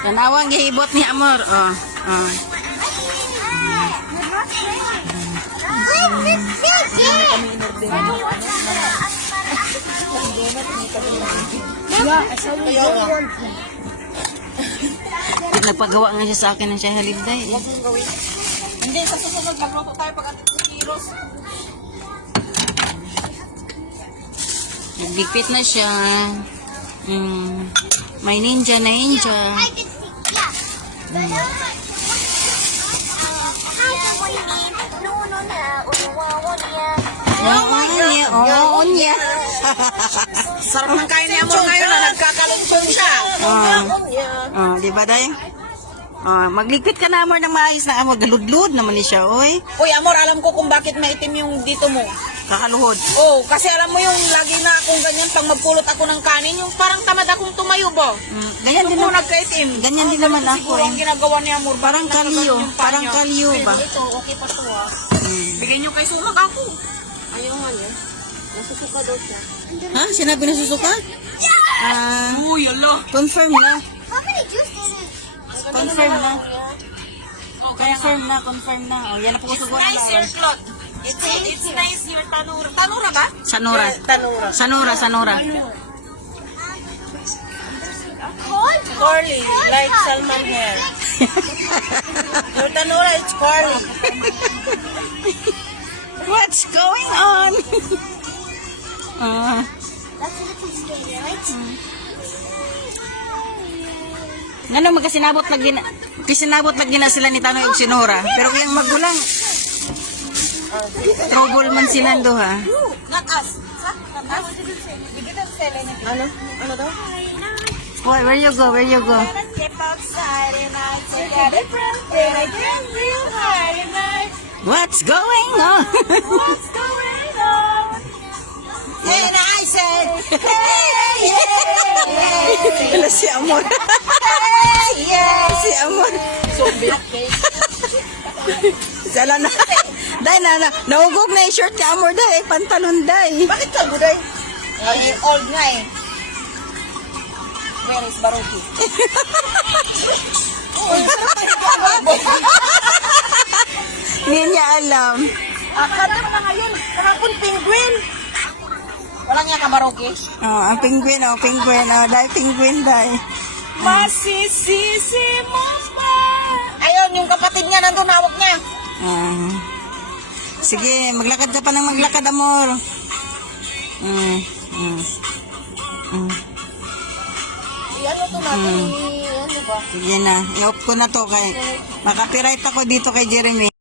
Tanawang gihibot ni Amor. Oh. Oh. Nagpagawa nga siya sa akin ng siya halibday. Hindi, sa susunod magluto tayo pag ating kilos. Nagdikpit na siya. May ninja na ninja. Oo niya. Sarap ng kain ni Amor ngayon na nagkakalunsong siya. Di ba day? Magligpit ka na Amor ng maayos na Amor. Galudlud naman ni siya, oy. Uy, Amor, alam ko kung bakit maitim yung dito mo. Kakaluhod. Oh, kasi alam mo yung lagi na akong ganyan pag magpulot ako ng kanin, yung parang tamad akong tumayo ba? Ganyan din Ako naman. nagkaitim. Ganyan din naman ako. Siguro ang ginagawa ni Amor. Parang kalyo. Parang kalyo ba? Ito, okay pa to ha. Bigyan nyo kay Sumag ako. Ayaw nga niya. Nasusuka daw siya. Ha? Sinabi na susuka? Uy, ala. Confirm na. How many juice did it? Confirm na. Confirm na. Oh, yan na po susuguan Nice your na. cloth. It's nice your tanura. Tanura ba? Sanura. Tanura. Sanura. Curly, like salmon hair. Your tanura is curly. What's going on? That's a little scary, right? Ngano magkasinabot lagi na sila ni Tanoy ug Sinora. Pero kayang magulang trouble man sila duha. Not us. Not us. We didn't sell anything. Ano daw? Where you go? Where you go? Step outside and I take a different thing. I get real high and I... What's going on? What's going on? And I said, hey, yeah, Wala si Amor. hey, yeah. Si Amor. So, black cake. Sala na. Dahil naugog na yung short ni Amor dahil. Pantalon dahil. Bakit ka, Buday? Eh, old nga eh. Where is Baruki? Hindi niya alam. Akala mo na ngayon, kahapon penguin. Walang nga ka, Baruki? Ang penguin, penguin. Dahil penguin dahil. Masisisi mo ba? Ayun, yung kapatid niya nandun, hawak niya. Sige, maglakad ka pa ng maglakad, Amor. Ano to natin? Ano ba? Sige na. I-off ko na to kay makapiright ako dito kay Jeremy.